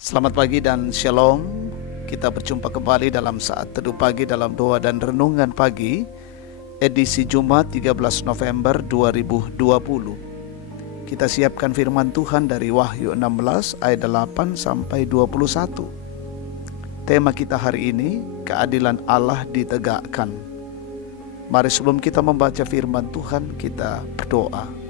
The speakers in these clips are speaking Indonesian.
Selamat pagi dan shalom. Kita berjumpa kembali dalam saat teduh pagi dalam doa dan renungan pagi edisi Jumat 13 November 2020. Kita siapkan firman Tuhan dari Wahyu 16 ayat 8 sampai 21. Tema kita hari ini, keadilan Allah ditegakkan. Mari sebelum kita membaca firman Tuhan, kita berdoa.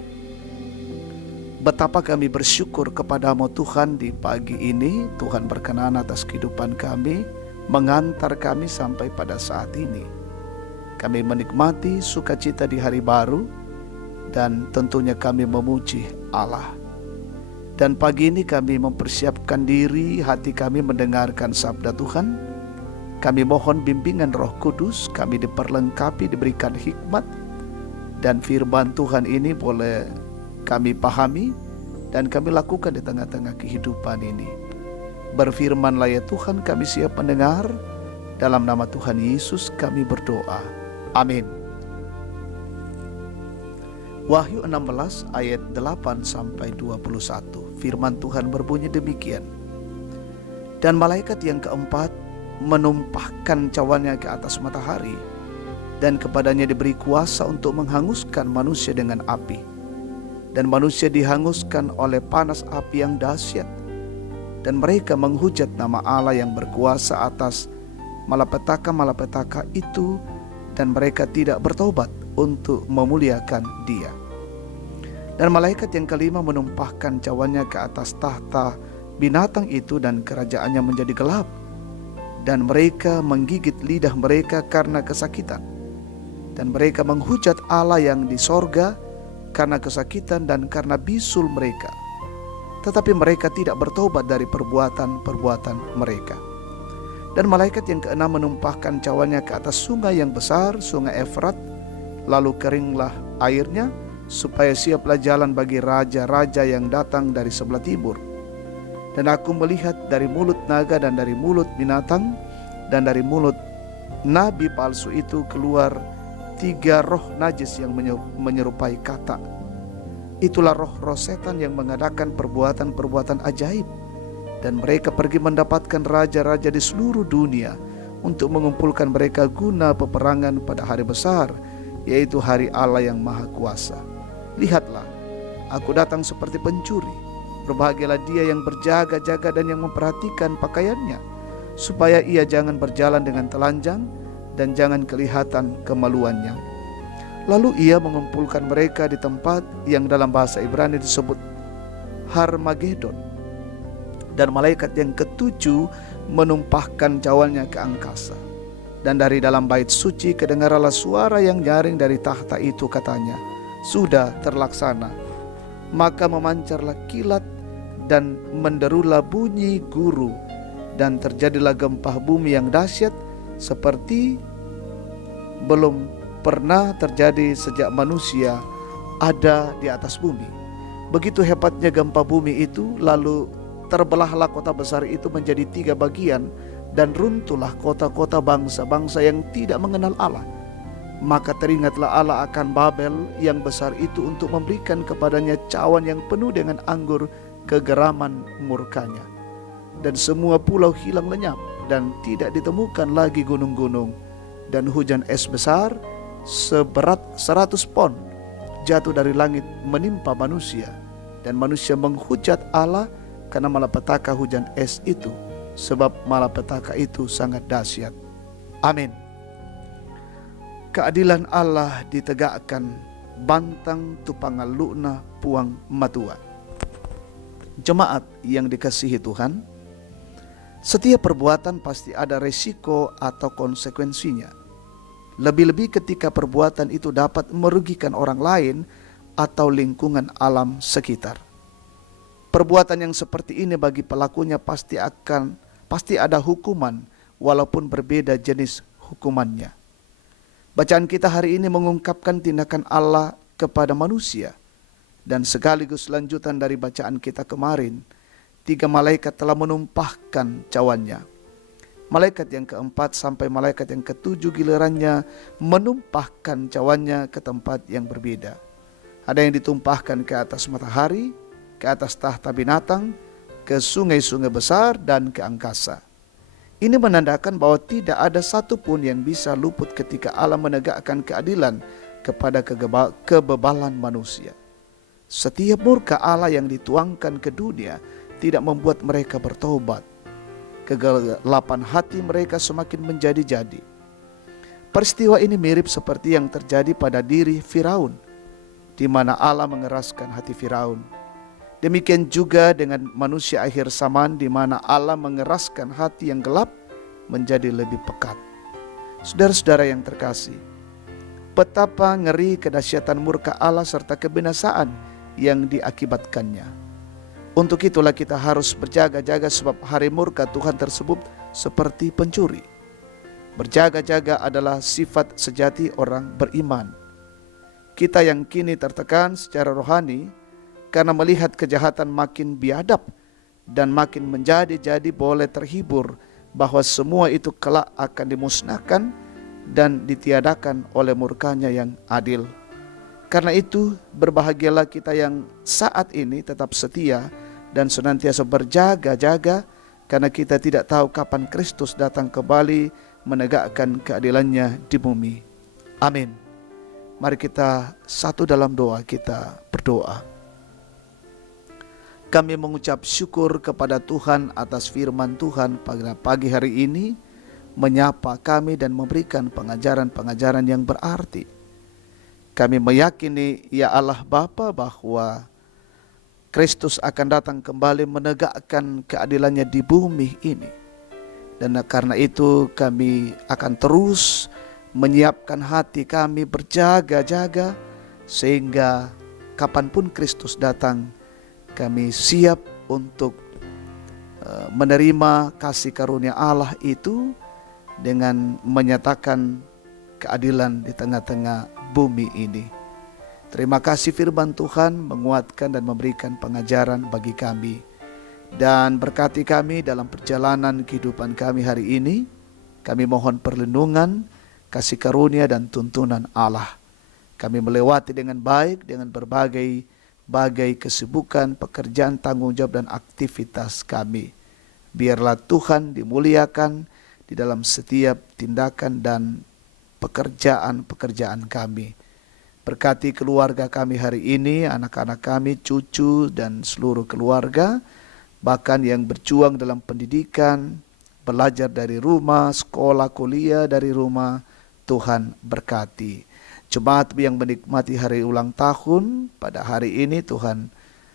Betapa kami bersyukur kepadamu Tuhan di pagi ini. Tuhan berkenan atas kehidupan kami, mengantar kami sampai pada saat ini. Kami menikmati sukacita di hari baru, dan tentunya kami memuji Allah. Dan pagi ini kami mempersiapkan diri, hati kami mendengarkan sabda Tuhan. Kami mohon bimbingan Roh Kudus, kami diperlengkapi, diberikan hikmat, dan firman Tuhan ini boleh kami pahami dan kami lakukan di tengah-tengah kehidupan ini. Berfirmanlah ya Tuhan, kami siap mendengar. Dalam nama Tuhan Yesus kami berdoa. Amin. Wahyu 16 ayat 8 sampai 21. Firman Tuhan berbunyi demikian. Dan malaikat yang keempat menumpahkan cawannya ke atas matahari, dan kepadanya diberi kuasa untuk menghanguskan manusia dengan api. Dan manusia dihanguskan oleh panas api yang dahsyat. Dan mereka menghujat nama Allah yang berkuasa atas malapetaka-malapetaka itu, dan mereka tidak bertobat untuk memuliakan Dia. Dan malaikat yang kelima menumpahkan cawannya ke atas tahta binatang itu, dan kerajaannya menjadi gelap. Dan mereka menggigit lidah mereka karena kesakitan. Dan mereka menghujat Allah yang di sorga karena kesakitan dan karena bisul mereka. Tetapi mereka tidak bertobat dari perbuatan-perbuatan mereka. Dan malaikat yang keenam menumpahkan cawannya ke atas sungai yang besar, sungai Efrat. Lalu keringlah airnya, supaya siaplah jalan bagi raja-raja yang datang dari sebelah timur. Dan aku melihat dari mulut naga dan dari mulut binatang dan dari mulut nabi palsu itu keluar 3 roh najis yang menyerupai kata. Itulah roh-roh setan yang mengadakan perbuatan-perbuatan ajaib. Dan mereka pergi mendapatkan raja-raja di seluruh dunia untuk mengumpulkan mereka guna peperangan pada hari besar, yaitu hari Allah yang Maha Kuasa. Lihatlah, aku datang seperti pencuri. Berbahagialah dia yang berjaga-jaga dan yang memperhatikan pakaiannya, supaya ia jangan berjalan dengan telanjang dan jangan kelihatan kemaluannya. Lalu ia mengumpulkan mereka di tempat yang dalam bahasa Ibrani disebut Harmagedon. Dan malaikat yang ketujuh menumpahkan cawannya ke angkasa. Dan dari dalam bait suci kedengaranlah suara yang nyaring dari tahta itu, katanya, sudah terlaksana. Maka memancarlah kilat dan menderulah bunyi guru, dan terjadilah gempa bumi yang dahsyat seperti belum pernah terjadi sejak manusia ada di atas bumi. Begitu hebatnya gempa bumi itu, lalu terbelahlah kota besar itu menjadi 3 bagian, dan runtuhlah kota-kota bangsa-bangsa yang tidak mengenal Allah. Maka teringatlah Allah akan Babel yang besar itu untuk memberikan kepadanya cawan yang penuh dengan anggur kegeraman murkanya. Dan semua pulau hilang lenyap, dan tidak ditemukan lagi gunung-gunung. Dan hujan es besar seberat 100 pon jatuh dari langit menimpa manusia. Dan manusia menghujat Allah karena malapetaka hujan es itu, sebab malapetaka itu sangat dahsyat. Amin. Keadilan Allah ditegakkan, bantang tupangaluna puang matua. Jemaat yang dikasihi Tuhan, setiap perbuatan pasti ada resiko atau konsekuensinya. Lebih-lebih ketika perbuatan itu dapat merugikan orang lain atau lingkungan alam sekitar. Perbuatan yang seperti ini bagi pelakunya pasti ada hukuman, walaupun berbeda jenis hukumannya. Bacaan kita hari ini mengungkapkan tindakan Allah kepada manusia, dan sekaligus lanjutan dari bacaan kita kemarin. 3 malaikat telah menumpahkan cawannya. Malaikat yang keempat sampai malaikat yang ketujuh gilirannya menumpahkan cawannya ke tempat yang berbeda. Ada yang ditumpahkan ke atas matahari, ke atas tahta binatang, ke sungai-sungai besar dan ke angkasa. Ini menandakan bahwa tidak ada satupun yang bisa luput ketika Allah menegakkan keadilan kepada kebebalan manusia. Setiap murka Allah yang dituangkan ke dunia tidak membuat mereka bertobat. Kegelapan hati mereka semakin menjadi-jadi. Peristiwa ini mirip seperti yang terjadi pada diri Firaun, di mana Allah mengeraskan hati Firaun. Demikian juga dengan manusia akhir zaman, di mana Allah mengeraskan hati yang gelap menjadi lebih pekat. Saudara-saudara yang terkasih, betapa ngeri kedahsyatan murka Allah serta kebinasaan yang diakibatkannya. Untuk itulah kita harus berjaga-jaga, sebab hari murka Tuhan tersebut seperti pencuri. Berjaga-jaga adalah sifat sejati orang beriman. Kita yang kini tertekan secara rohani karena melihat kejahatan makin biadab dan makin menjadi-jadi, boleh terhibur bahwa semua itu kelak akan dimusnahkan dan ditiadakan oleh murkanya yang adil. Karena itu berbahagialah kita yang saat ini tetap setia dan senantiasa berjaga-jaga, karena kita tidak tahu kapan Kristus datang kembali menegakkan keadilannya di bumi. Amin. Mari kita satu dalam doa, kita berdoa. Kami mengucap syukur kepada Tuhan atas firman Tuhan pada pagi hari ini, menyapa kami dan memberikan pengajaran-pengajaran yang berarti. Kami meyakini, ya Allah Bapa, bahwa Kristus akan datang kembali menegakkan keadilannya di bumi ini. Dan karena itu kami akan terus menyiapkan hati kami berjaga-jaga, sehingga kapanpun Kristus datang, kami siap untuk menerima kasih karunia Allah itu dengan menyatakan keadilan di tengah-tengah bumi ini. Terima kasih firman Tuhan menguatkan dan memberikan pengajaran bagi kami. Dan berkati kami dalam perjalanan kehidupan kami hari ini. Kami mohon perlindungan, kasih karunia dan tuntunan Allah. Kami melewati dengan baik dengan berbagai kesibukan, pekerjaan, tanggung jawab dan aktivitas kami. Biarlah Tuhan dimuliakan di dalam setiap tindakan dan pekerjaan kami. Berkati keluarga kami hari ini, anak-anak kami, cucu dan seluruh keluarga, bahkan yang berjuang dalam pendidikan, belajar dari rumah, sekolah, kuliah dari rumah. Tuhan berkati. Jemaat yang menikmati hari ulang tahun pada hari ini, Tuhan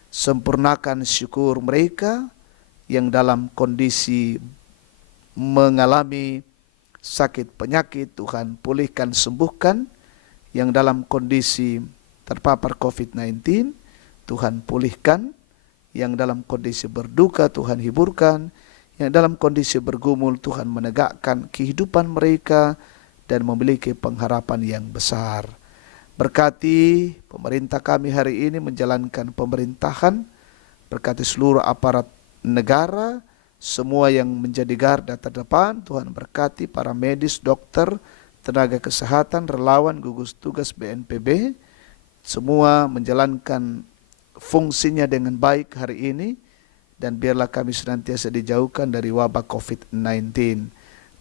sempurnakan syukur mereka yang dalam kondisi mengalami sakit penyakit. Tuhan pulihkan, sembuhkan. Yang dalam kondisi terpapar COVID-19, Tuhan pulihkan. Yang dalam kondisi berduka, Tuhan hiburkan. Yang dalam kondisi bergumul, Tuhan menegakkan kehidupan mereka dan memiliki pengharapan yang besar. Berkati pemerintah kami hari ini menjalankan pemerintahan. Berkati seluruh aparat negara, semua yang menjadi garda terdepan. Tuhan berkati para medis, dokter, tenaga kesehatan, relawan, gugus tugas BNPB. Semua menjalankan fungsinya dengan baik hari ini, dan biarlah kami senantiasa dijauhkan dari wabah COVID-19.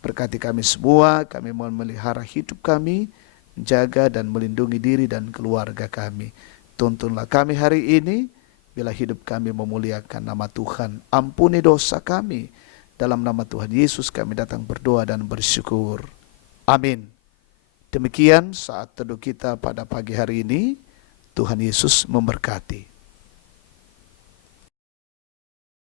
Berkati kami semua, kami mohon melihara hidup kami, menjaga dan melindungi diri dan keluarga kami. Tuntunlah kami hari ini, bila hidup kami memuliakan nama Tuhan. Ampuni dosa kami, dalam nama Tuhan Yesus kami datang berdoa dan bersyukur. Amin. Demikian saat teduh kita pada pagi hari ini. Tuhan Yesus memberkati.